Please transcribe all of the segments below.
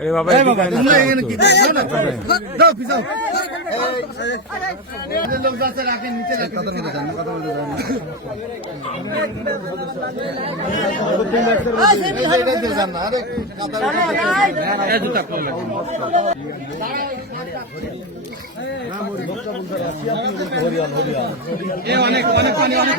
अरे बाबा लोग जाते राखें नीचे অনেক অনেক পানি অনেক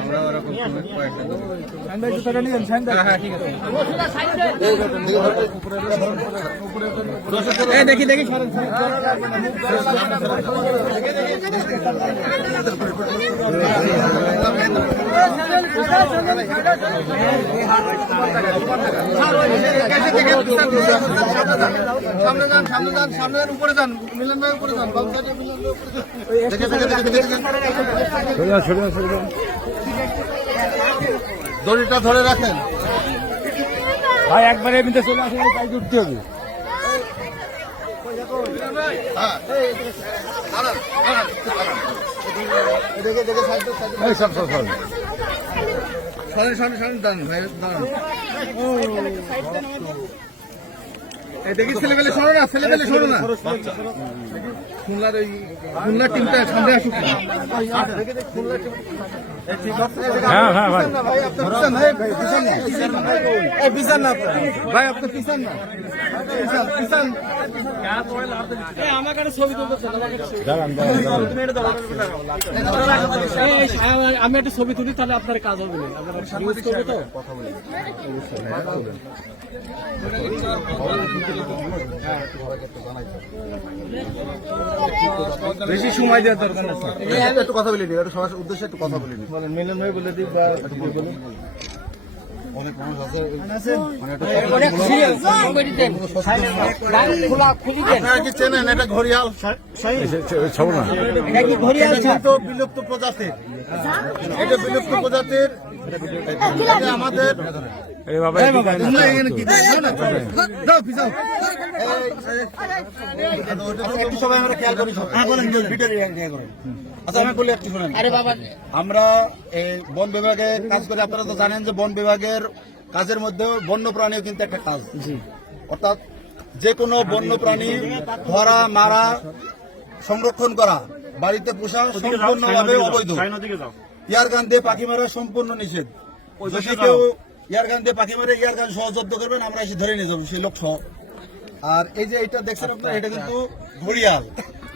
আমরা ওরকম দেখি দেখি সামনে যান সামনে যান সামনে যান উপরে যান মিলন ভাই উপরে যান দড়িটা ধরে রাখেন ভাই একবারে এমনিতে চলে আসে তাই উঠতে হবে দেখি ছেলেবেলে শোনো না ছেলেবেলে শোনো না খুলনার ওই খুলনার টিমটা সামনে আসুক হ্যাঁ হ্যাঁ ভাই পিছান না ভাই আপনি পিছান না আমার কাছে ছবি তুলতে আমি একটা ছবি তুলি তাহলে আপনার কাজ হবে না বেশি সময় দেওয়ার দরকার না একটু কথা বলিনি একটু সবার উদ্দেশ্যে একটু কথা বলিনি বলেন মিলন ভাই বলে দিই বা বলুন অনেক মানুষ আছে আপনারা কি চেনেন এটা ঘড়িয়াল তো বিলুপ্ত প্রজাতির এটা বিলুপ্ত প্রজাতির আমাদের সবাই আমরা খেয়াল করি আচ্ছা আমি বলি একটু শোনেন আমরা এই বন বিভাগে কাজ করি আপনারা তো জানেন যে বন বিভাগের কাজের মধ্যে বন্য প্রাণীও কিন্তু একটা কাজ অর্থাৎ যে কোনো বন্য প্রাণী ধরা মারা সংরক্ষণ করা বাড়িতে পোষা সম্পূর্ণভাবে অবৈধ ইয়ার গান দিয়ে পাখি মারা সম্পূর্ণ নিষেধ যদি কেউ ইয়ার গান দিয়ে পাখি মারে ইয়ার গান সহযোদ্ধ করবেন আমরা এসে ধরে নিয়ে যাবো সেই লোক সহ আর এই যে এটা দেখছেন আপনারা এটা কিন্তু ঘড়িয়াল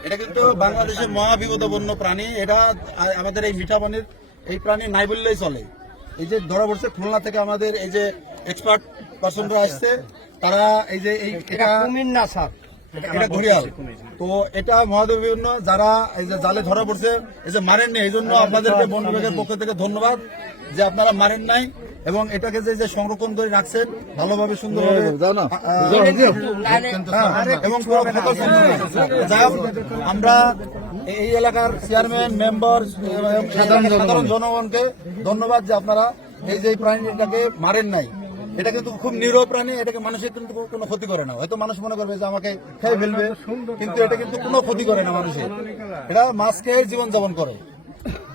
এটা কিন্তু বাংলাদেশের মহাবিপদ বন্য প্রাণী এটা আমাদের এই মিঠা পানির এই প্রাণী নাই বললেই চলে এই যে ধরা পড়ছে খুলনা থেকে আমাদের এই যে এক্সপার্ট পার্সনরা আসছে তারা এই যে এটা ঘড়িয়াল তো এটা মহাবিপন্ন যারা এই যে জালে ধরা পড়ছে এই যে মারেননি এই জন্য আপনাদেরকে বন বিভাগের পক্ষ থেকে ধন্যবাদ যে আপনারা মারেন নাই এবং এটাকে যে সংরক্ষণ করে রাখছেন ভালোভাবে সুন্দরভাবে এবং আমরা এই এলাকার চেয়ারম্যান মেম্বার সাধারণ জনগণকে ধন্যবাদ যে আপনারা এই যে প্রাণীটাকে মারেন নাই এটা কিন্তু খুব নিরীহ প্রাণী এটাকে মানুষের কিন্তু কোনো ক্ষতি করে না হয়তো মানুষ মনে করবে যে আমাকে খেয়ে ফেলবে কিন্তু এটা কিন্তু কোনো ক্ষতি করে না মানুষের এটা মাছ খেয়ে জীবনযাপন করে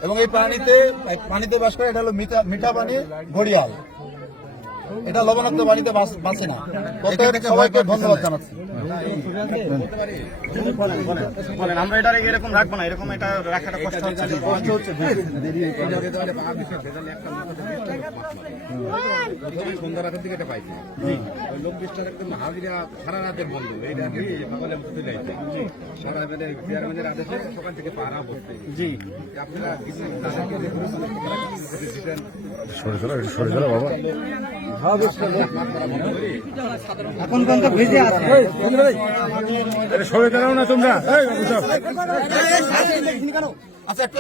এবং এই পানিতে বাস করে এটা হলো মিঠা পানি ঘড়িয়াল এটা লবণাক্ত পানিতে বাঁচে না সবাইকে ধন্যবাদ জানাচ্ছি আমরা এটা এরকম রাখবো না এরকম এটা রাখাটা কষ্ট হচ্ছে সন্ধ্যা রাতের দিকে এটা পাইছি ওই লোক বিশটা একদম হাজিরা সারা রাতের বন্ধু এইটা সকালে বসতে যাইছে সকালে চেয়ারম্যানের আদেশে সকাল থেকে পাহারা বসতে জি আপনারা কিছু সরে চলো বাবা এখন পর্যন্ত ভেজে আছে সরে দাঁড়াও না তোমরা আচ্ছা একটু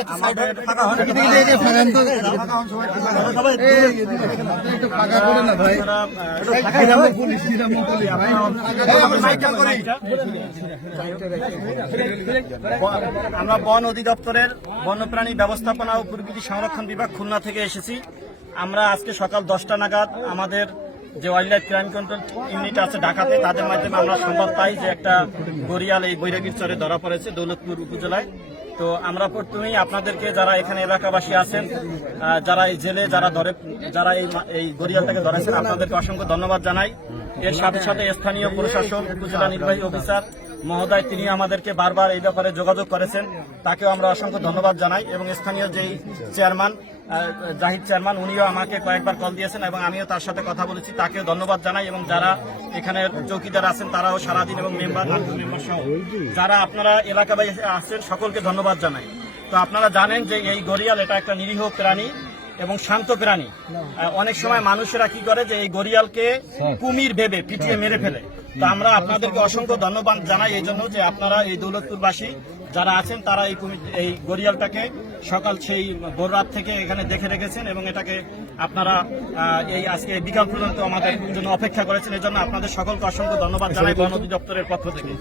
আমরা বন অধিদপ্তরের বন্যপ্রাণী ব্যবস্থাপনা ও প্রকৃতি সংরক্ষণ বিভাগ খুলনা থেকে এসেছি। আমরা আজকে সকাল 10টা নাগাদ আমাদের যে wild life crime control unit আছে ঢাকাতে, তাদের মাধ্যমে আমরা সংবাদ পাই যে একটা গড়িয়াল এই বৈরাগীর চরে ধরা পড়েছে দৌলতপুর উপজেলায়। তো আমরা প্রথমেই আপনাদেরকে যারা এখানে এলাকাবাসী আছেন, যারা এই জেলে যারা এই গড়িয়ালটাকে ধরেছেন, আপনাদেরকে অসংখ্য ধন্যবাদ জানাই। এর সাথে সাথে স্থানীয় প্রশাসন, উপজেলা নির্বাহী অফিসার মহোদয়, তিনি আমাদেরকে বারবার এই ব্যাপারে যোগাযোগ করেছেন, তাকেও আমরা অসংখ্য ধন্যবাদ জানাই। এবং স্থানীয় যেই চেয়ারম্যান জাহিদ চেয়ারম্যান, উনিও আমাকে কয়েকবার কল দিয়েছেন এবং আমিও তার সাথে কথা বলেছি, তাকেও ধন্যবাদ জানাই। এবং যারা এখানে চৌকিদার আছেন তারাও সারাদিন, এবং মেম্বার সহ যারা আপনারা এলাকাবাসী আছেন সকলকে ধন্যবাদ জানাই। তো আপনারা জানেন যে এই গড়িয়াল এটা একটা নিরীহ প্রাণী এবং শান্ত প্রাণী। অনেক সময় মানুষেরা কি করে যে এই গড়িয়ালকে কুমির ভেবে পিটিয়ে মেরে ফেলে। তো আমরা আপনাদেরকে অসংখ্য ধন্যবাদ জানাই এই জন্য যে আপনারা এই দৌলতপুরবাসী যারা আছেন তারা এই গড়িয়ালটাকে সকাল সেই ভোর রাত থেকে এখানে দেখে রেখেছেন এবং এটাকে আপনারা এই আজকে বিকাল পর্যন্ত আমাদের জন্য অপেক্ষা করেছেন। এই জন্য আপনাদের সকলকে অসংখ্য ধন্যবাদ জানাই বন অধিদপ্তরের পক্ষ থেকে।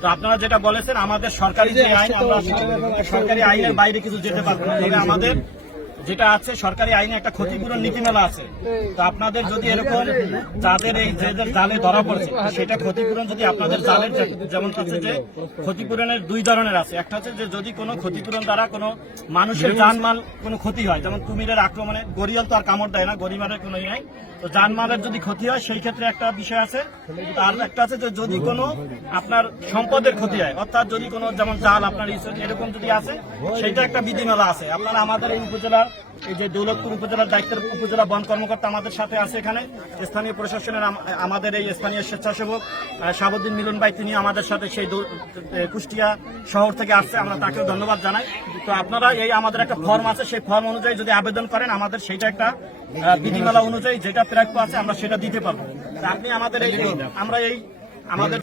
তো আপনারা যেটা বলেছেন, আমাদের সরকারি যে আইন, আমরা সরকারি আইনের বাইরে কিছু যেতে পারবো না। তবে আমাদের যেটা আছে সরকারি আইনে একটা ক্ষতিপূরণ নীতিমালা আছে। তো আপনাদের যদি এরকম যাদের এই যে জালে ধরা পড়ছে সেটা ক্ষতিপূরণ যদি আপনাদের জালের যেমন আছে যে ক্ষতিপূরণের দুই ধরনের আছে। একটা হচ্ছে যে যদি কোনো ক্ষতিপূরণ দ্বারা কোনো মানুষের জানমাল কোনো ক্ষতি হয়, যেমন কুমিরের আক্রমণে, গড়িয়াল তো আর কামড় দেয় না, গরিমারের কোনো নাই, তো জানমালের যদি ক্ষতি হয় সেই ক্ষেত্রে একটা বিষয় আছে। আর একটা আছে যে যদি কোনো আপনার সম্পদের ক্ষতি হয়, অর্থাৎ যদি কোনো যেমন জাল আপনার এরকম যদি আছে, সেইটা একটা বিধিমালা আছে। আপনারা আমাদের এই উপজেলার এই যে দৌলতপুর উপজেলার দায়িত্বের উপজেলা বন কর্মকর্তা আমাদের সাথে আছে এখানে, স্থানীয় প্রশাসনের আমাদের এই স্থানীয় স্বেচ্ছাসেবক শাহাবুদ্দিন মিলন ভাই, তিনি আমাদের সাথে সেই কুষ্টিয়া শহর থেকে আসছে, আমরা তাকেও ধন্যবাদ জানাই। তো আপনারা এই আমাদের একটা ফর্ম আছে, সেই ফর্ম অনুযায়ী যদি আবেদন করেন, আমাদের সেইটা একটা বিধিমালা অনুযায়ী যেটা প্রাপ্য আছে আমরা সেটা দিতে পারবো। আপনি আমাদের এই আমরা এই আমাদের